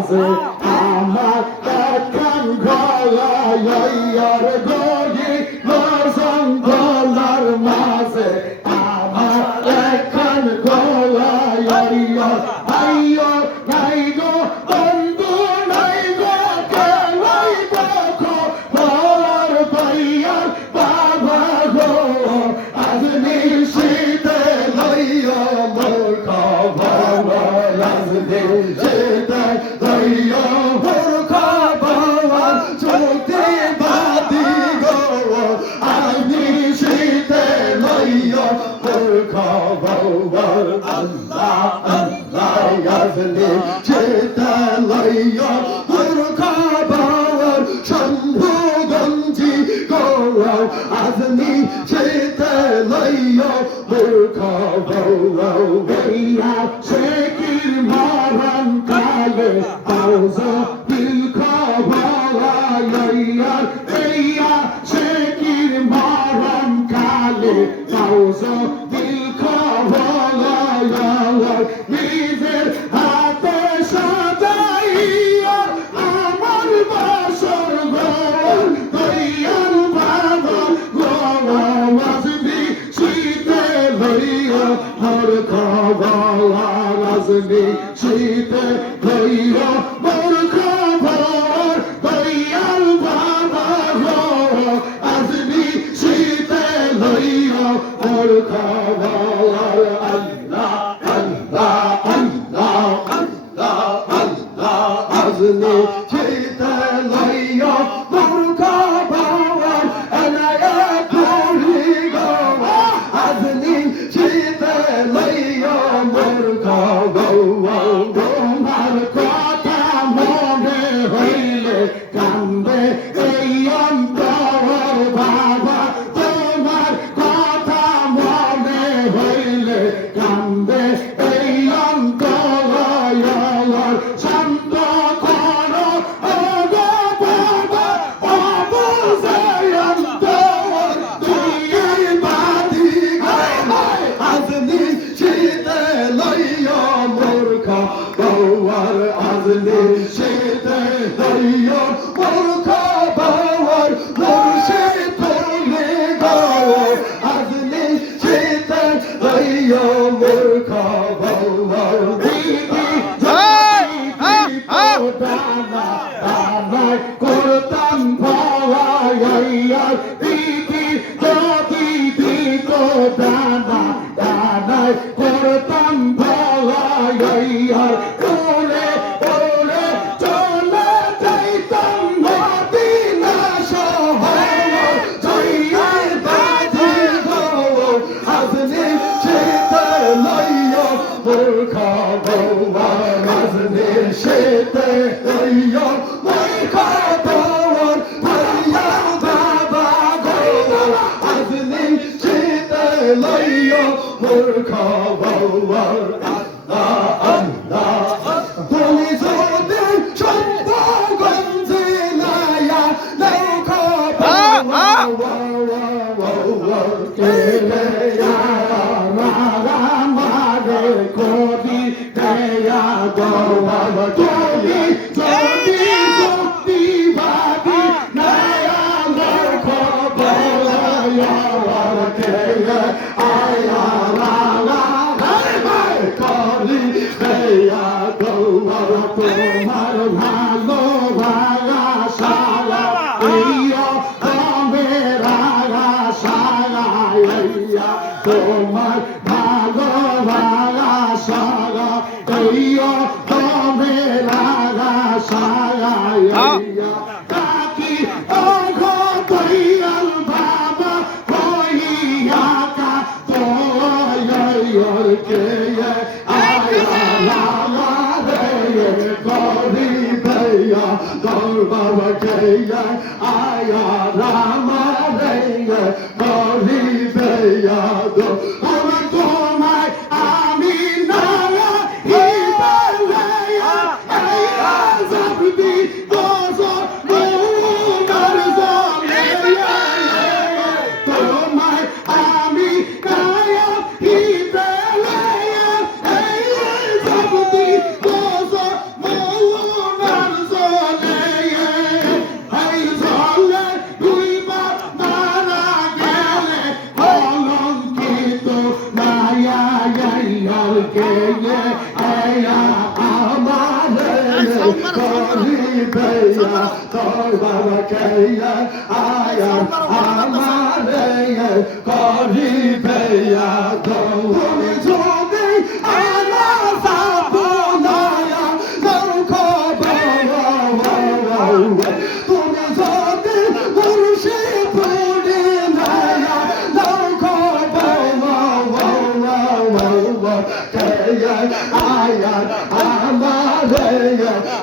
মাঝে আমার একখান গলার গলি জঙ্গলার মাঝে আমার একখান গলার আইয়ো নাই গো বন্ধু নাই গো কেলাই দেখো বলার ভাইয়ার বাবা গো আজ নিশীতে লইয়া মোর খবর আজ নিশীতে লইয়া মোর খবর চোখে বাদি গো আজ নিশীতে লইয়া মোর খবর আল্লাহ আল্লাহ আজ নিশীতে লইয়া মোর খবর শম্ভুগঞ্জি গো আজ নিশীতে লইয়া মোর খবর বেয়া শেখির মরণ কালে আওজা দিল খবর লইয়া বেয়া শেখির মরণ কালে আওজা দিল খবর লইয়া নিজের হাতে সাজাইয়া আমার বাসর ঘর দয়াল বাবা গো শীতে লইয়া মোর খবর রাজনী শীতে লইয়া মোর খবর দয়াল বাবা গো আজনি শীতে লইয়া মোর খবর আল্লাহ আল্লাহ আল্লাহ আল্লাহ আল্লাহ আজনি শীতে লইয়া মোর খবর এনায়া করি গো আজনি শীতে লইয়া মোর খবর তোমার কথা মনে হইলে কান্দে এই অন্তর বাবা তোমার কথা মনে হইলে কান্দে এই অন্তর শান্ত করো ও গো বাবা অবুঝে অন্তর তুই বাদি আজ নিশীতে লইয়া মোর খবর আজ নিশীতে লইয়া মোর খবর মুর্শিদ তুমি গো আজ নিশীতে লইয়া মোর খবর দিদি দানা দানা করতাম ভয়া দিদি যদি দিত দানা দানা করতাম ভয়া ওরে ওরে চলে যাইতাম মদিনা শহর জয়ার বাজি গো আজ নিশীতে লইয়া মোর খবর আজ নিশীতে লইয়া মোর খবর দয়াল বাবা গো আজ নিশীতে লইয়া মোর খবর আল্লাহ আল্লাহ তুমি যদি শম্ভুগঞ্জে লায়া লও খবর কেলে মারে কোদি দেয়া গো তুমি যদি শক্তিবাদী নায়া লও খবর কেলে আয়া করি দেয়া গো তোমার ভালো ভাষা তোমার ভালো ভাষা তাকি দয়াল বাবা হইয়া কা তোর কে করি দয়া তোর বাবা কে আয়া রামা রে করি দয়া গো আমার তোমায় আমি না হিবালয়া এই আজাবদি দোষ মোনার জলে তোমায় আমি কায়া হিবালয়া এই আজাবদি দোষ মোনার তোর বাবাকে আয়া আমারে করিবে তুমি যদি আমার সাপনায়া তুমি যদি মুর্শিদপুরে নায়া আয়া আমারে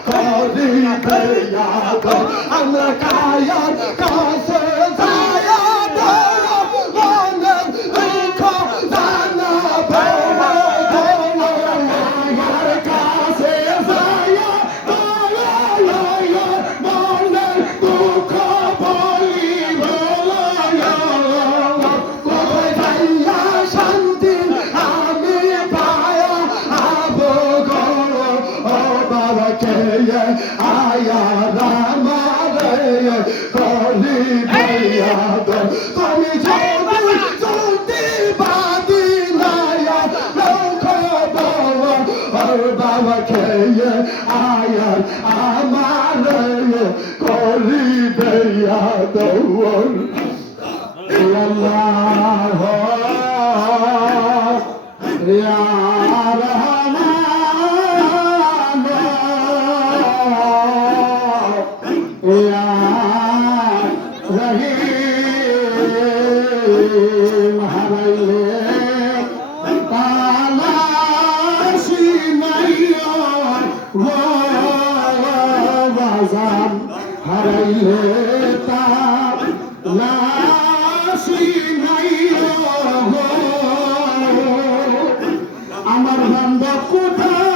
করিবে আমরা কায়ার কাছে যায়া আয়া রামারে করিবে তুমি যদি বাদি নায়া বাবাকে আয়া আমারে করিবে আল্লাহ ইয়া হারাইলে তার লাশি নাই আমার বান্দা কোথায়